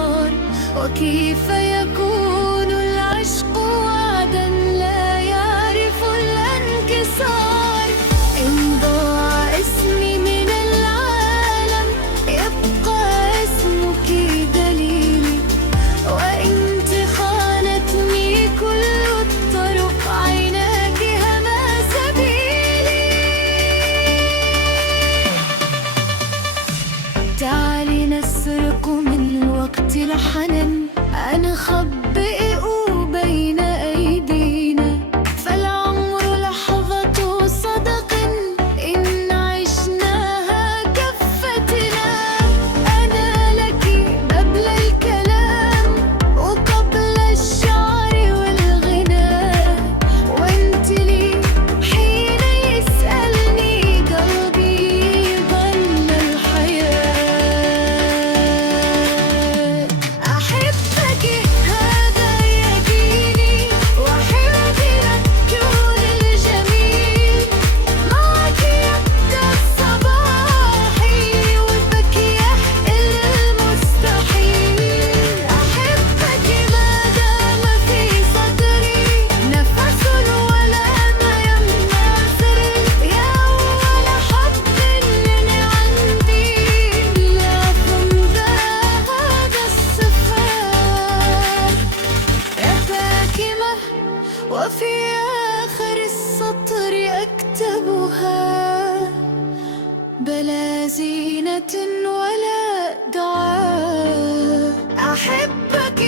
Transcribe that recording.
النار. وكيف يكون العشق وعدا لا يعرف الانكسار؟ إن ضاع اسمي من العالم يبقى اسمك دليلي، وإن خانتني كل الطرق عيناك هما سبيلي. تعالي نسرق من وقت الحنن، نخبئ بين أيدينا، فالعمر لحظة صدق إن عشناها كفتنا. أنا لك قبل الكلام وقبل الشعر والغناء، وانت لي حين يسألني قلبي ظل الحياة. أحبك هذا يقيني، وحبي لك كون الجميل، معك يبدأ صباحي وبك يحل المستحيل. أحبك ما دام في صدري نفس ولا ما يمنع سري، يا أول حب من عندي لا تمضى هذا السفر. يا فاكمة وفي آخر السطر أكتبها، بلا زينة ولا دعاء. أحبك